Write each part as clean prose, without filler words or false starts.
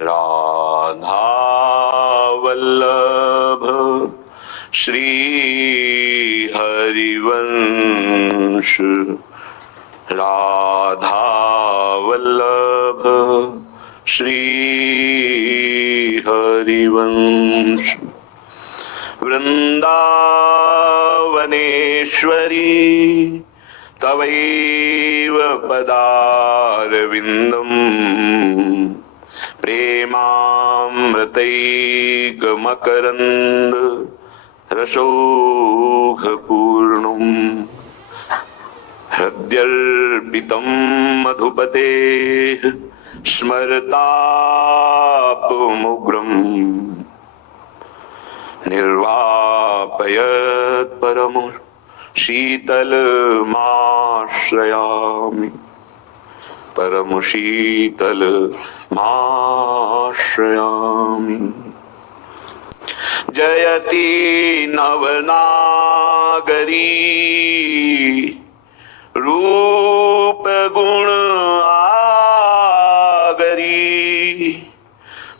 राधा वल्लभ श्री हरिवंश, राधा वल्लभ श्री हरिवंश। वृंदावनेश्वरी तवैव पदारविन्दम् प्रेमामृतैकमकरन्द रसौघपूर्णम् हृद्यर्पितं मधुपतेः स्मरतापमुग्रम् निर्वापयत् परमो शीतलमाश्रयामि, परम शीतलमाश्रयामि। जयति नवनागरी रूप गुण आगरी,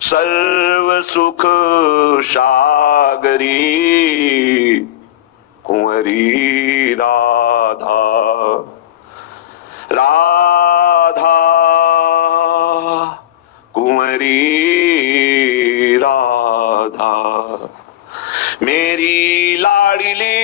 सर्व सुख सागरी कुंवरी राधा। राधा कुंवरी राधा मेरी लाडली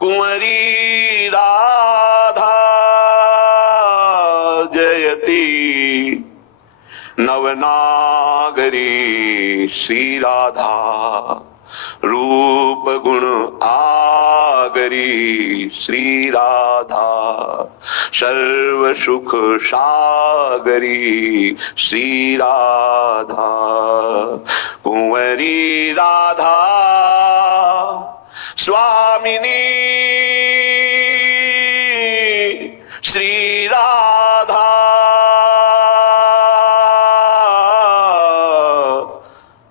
कुंवरी राधा। जयति नवनागरी श्री राधा, रूप गुण आगरी श्री राधा, सर्व सुख सागरी श्री राधा। कुंवरी राधा स्वामिनी श्री राधा,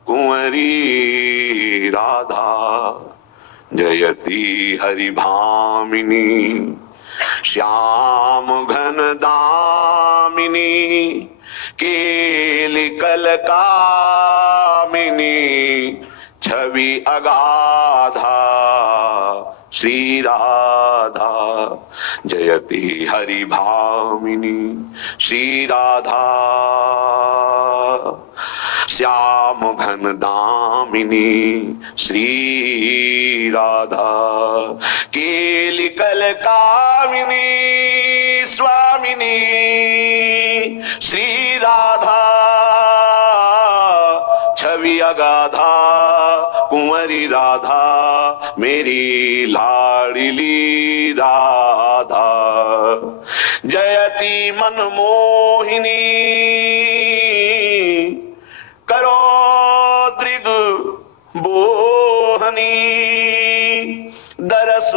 कुंवरी राधा। जयति हरिभामिनी श्याम घन दामिनी, केलि कलकामिनी छवि अगाधा श्री राधा। जयति हरिभामिनी श्री राधा, श्याम घन दामिनी श्री राधा, केलि कलकामिनी स्वामिनी श्री राधा, छवि अगाधा कुंवरी राधा, मेरी लाडली राधा। जयति मनमोहिनी करो दृग बोहनी, दरस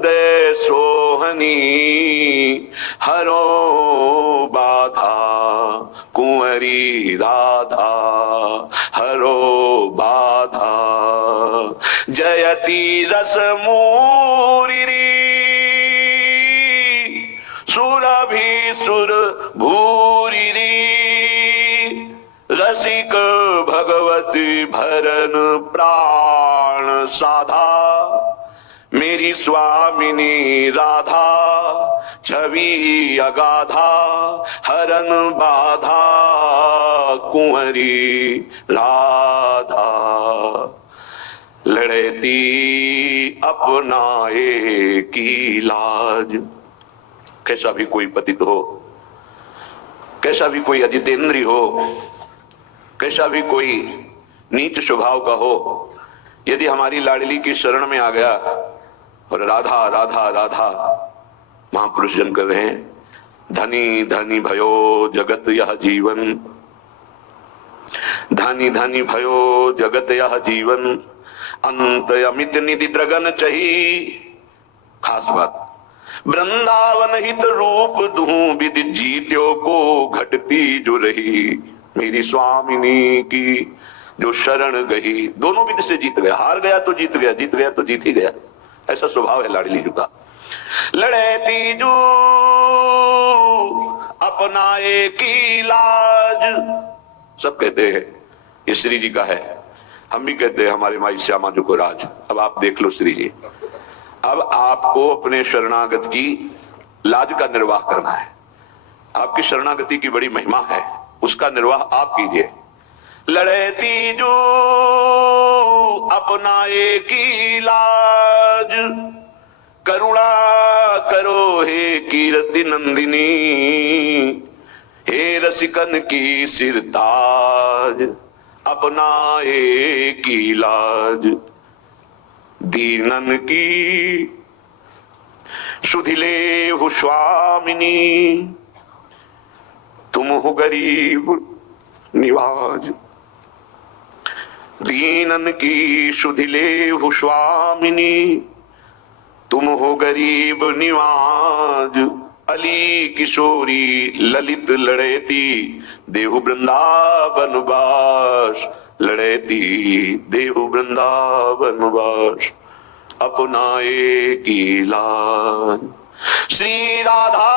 दे सोहनी हरो बाधा कुंवरी राधा, हरो बाधा। जयति रस मूरिरी सुरभि सुर भूरिरी, रसिक भगवती भरन प्राण साधा, मेरी स्वामिनी राधा, छवि अगाधा हरन बाधा कुंवरी राधा। लड़ती अपनाए की लाज, कैसा भी कोई पतित हो, कैसा भी कोई अजितेंद्री हो, कैसा भी कोई नीच स्वभाव का हो, यदि हमारी लाडली की शरण में आ गया और राधा राधा राधा महापुरुष जन कर रहे हैं। धनी धनी भयो जगत यह जीवन, धनी धनी भयो जगत यह जीवन, अंत अमित निधि द्रगन चही। खास बात, वृंदावन हित रूप दूं विधि जीत्यो को घटती जो रही, मेरी स्वामिनी की जो शरण गई। दोनों विधि से जीत गया, हार गया तो जीत गया, जीत गया तो जीत ही गया। ऐसा स्वभाव है लाडली जी का। लड़े तीजू अपनाए की लाज। सब कहते हैं ये श्री जी का है, हम भी कहते हैं हमारे माई श्यामा जी को राज। अब आप देख लो श्री जी, अब आपको अपने शरणागत की लाज का निर्वाह करना है। आपकी शरणागति की बड़ी महिमा है, उसका निर्वाह आप कीजिए। लड़े तीजू अपनाए की लाज, करुणा करो हे कीर्ति नंदिनी, हे रसिकन की सिरताज, अपनाए की लाज। दीनन की सुधिले हो स्वामिनी, तुम हो गरीब निवाज। दीनन की सुधिले हो स्वामिनी, तुम हो गरीब निवाज। अली किशोरी ललित लड़ेती, देहु वृंदावन वास। लड़ेती देहु वृंदावन वास, अपनाए की लाज। श्री राधा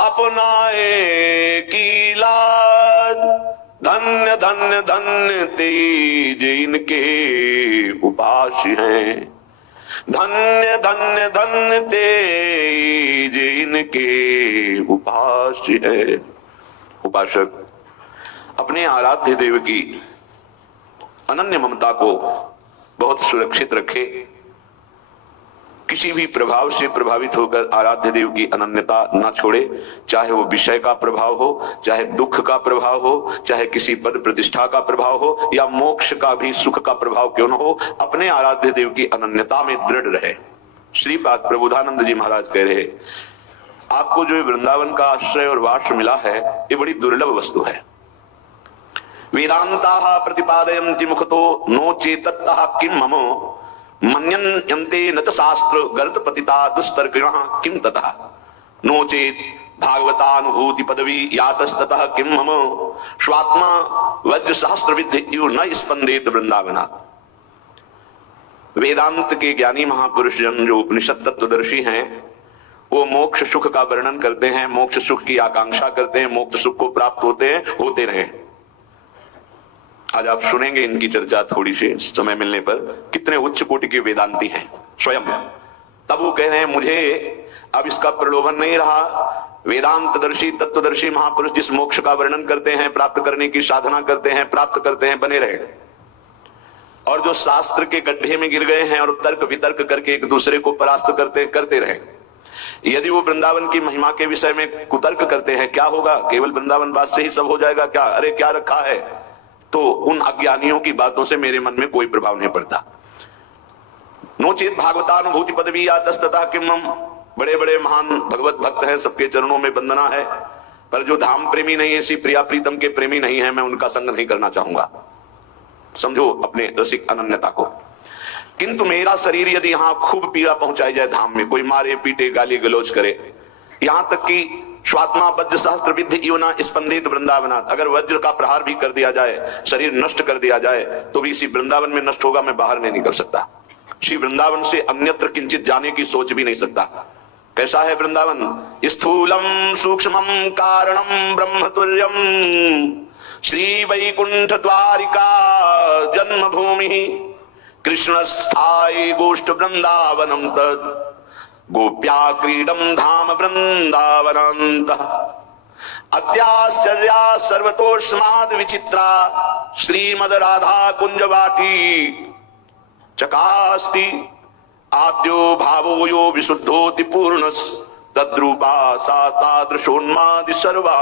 अपनाए की लाज। धन्य धन्य धन्य तेज इनके उपास हैं, धन्य धन्य धन्य तेज इनके उपास है। उपासक अपने आराध्य देव की अनन्य ममता को बहुत सुरक्षित रखे, किसी भी प्रभाव से प्रभावित होकर आराध्य देव की अनन्यता न छोड़े। चाहे वो विषय का प्रभाव हो, चाहे दुख का प्रभाव हो, चाहे किसी पद प्रतिष्ठा का प्रभाव हो, या मोक्ष का भी सुख का प्रभाव क्यों न हो, अपने आराध्य देव की अनन्यता में दृढ़ रहे। श्रीपाद प्रबोधानंद जी महाराज कह रहे, आपको जो वृंदावन का आश्रय और वास मिला है, ये बड़ी दुर्लभ वस्तु है। वेदांता प्रतिपादयन्ति मुखतो नो चेतत्तः किम मम, मन्यन्ते न च शास्त्र गर्त पतिता दुस्तर्किणः किम ततः। नो चेत भागवतानुभूति पदवी यातस्ततः किम मम, स्वात्मा वज्र सहस्त्र विद्य इव न स्पंदेत वृंदावनात्। वेदांत के ज्ञानी महापुरुष जन जो उपनिषद तत्वदर्शी हैं, वो मोक्ष सुख का वर्णन करते हैं, मोक्ष सुख की आकांक्षा करते हैं, मोक्ष सुख को प्राप्त होते रहे। आज आप सुनेंगे इनकी चर्चा थोड़ी सी समय मिलने पर, कितने उच्च कोटि के वेदांती हैं स्वयं। तब वो कह रहे हैं मुझे अब इसका प्रलोभन नहीं रहा। वेदांतदर्शी तत्वदर्शी महापुरुष जिस मोक्ष का वर्णन करते हैं, प्राप्त करने की साधना करते हैं, प्राप्त करते हैं, बने रहे। और जो शास्त्र के गड्ढे में गिर गए हैं और तर्क वितर्क करके एक दूसरे को परास्त करते रहे। यदि वो वृंदावन की महिमा के विषय में कुतर्क करते हैं, क्या होगा, केवल वृंदावन बात से ही सब हो जाएगा क्या, अरे क्या रखा है, तो उन अज्ञानियों की बातों से मेरे मन में कोई प्रभाव नहीं पड़ता। नोचेत भागवतानुभूति पदवी यातस्ततः किम मम, बड़े बड़े महान भगवत भक्त हैं, सबके चरणों में वंदना है, पर जो धाम प्रेमी नहीं है, ऐसी प्रिया प्रीतम के प्रेमी नहीं है, मैं उनका संग नहीं करना चाहूंगा। समझो अपने रसिक अनन्यता को। किंतु मेरा शरीर यदि यहां खूब पीड़ा पहुंचाई जाए, धाम में कोई मारे पीटे गाली गलौज करे, यहां तक कि स्वात्मा वज्र सहस्त्र विद्य इव न स्पंदित वृंदावनात्, अगर वज्र का प्रहार भी कर दिया जाए, शरीर नष्ट कर दिया जाए, तो भी इसी वृंदावन में नष्ट होगा, मैं बाहर नहीं निकल सकता। श्री वृंदावन से अन्यत्र किंचित जाने की सोच भी नहीं सकता। कैसा है वृंदावन, स्थूलम सूक्ष्मम कारणम ब्रह्मतुल्यम, श्री वैकुंठ द्वारिका जन्मभूमि, कृष्ण स्थायी गोष्ठ वृंदावनम तद, गोप्या क्रीडम धाम वृंदावनांत, अत्याश्चर्या सर्वतोष्माद विचित्रा, श्रीमद राधा कुंजवाटी, चकास्ति आद्यो भावो यो विशुद्धोति पूर्णस, तद्रूपा सा तादृशोन्मादि सर्वा।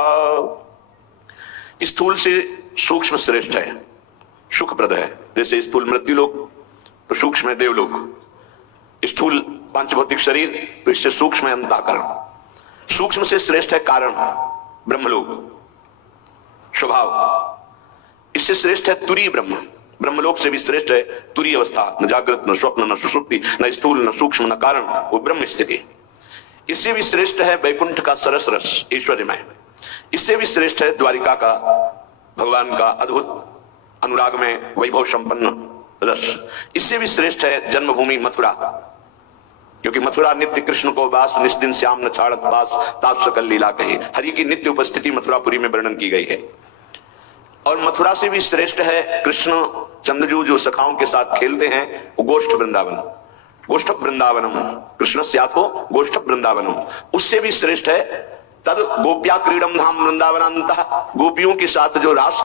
स्थूल से सूक्ष्म श्रेष्ठ है, सुखप्रद है। जैसे स्थूल मृत्यु लोक तो सूक्ष्म है देवलोक, स्थूल पांचभौतिक शरीर तो इससे सूक्ष्म है अंतःकरण, सूक्ष्म से श्रेष्ठ है कारण ब्रह्मलोक स्वभाव, इससे श्रेष्ठ है तुरीय ब्रह्म, ब्रह्मलोक से भी श्रेष्ठ है तुरीय अवस्था, न जागृत न स्वप्न न सुषुप्ति, न स्थूल न सूक्ष्म न कारण, वो ब्रह्म स्थिति। इससे भी श्रेष्ठ है वैकुंठ का सरस रस ऐश्वर्यमय, इससे भी श्रेष्ठ है द्वारिका का भगवान का अद्भुत अनुराग में वैभव संपन्न रस, इससे भी श्रेष्ठ है जन्मभूमि मथुरा, क्योंकि मथुरा नित्य कृष्ण को वास, निस्दिन श्याम न छाड़त पास, ताप सकल लीला कहे। हरि की नित्य उपस्थिति मथुरापुरी में वर्णन की गई है। और मथुरा से भी श्रेष्ठ है कृष्ण चंद्रजू जो सखाओं के साथ खेलते हैं, वो गोष्ठ वृंदावन, गोष्ठ वृंदावनम, कृष्ण स्याथो गोष्ठ वृंदावनम, उससे भी श्रेष्ठ है तद गोप्या क्रीडम धाम वृंदावनांतः, गोपियों के साथ जो रास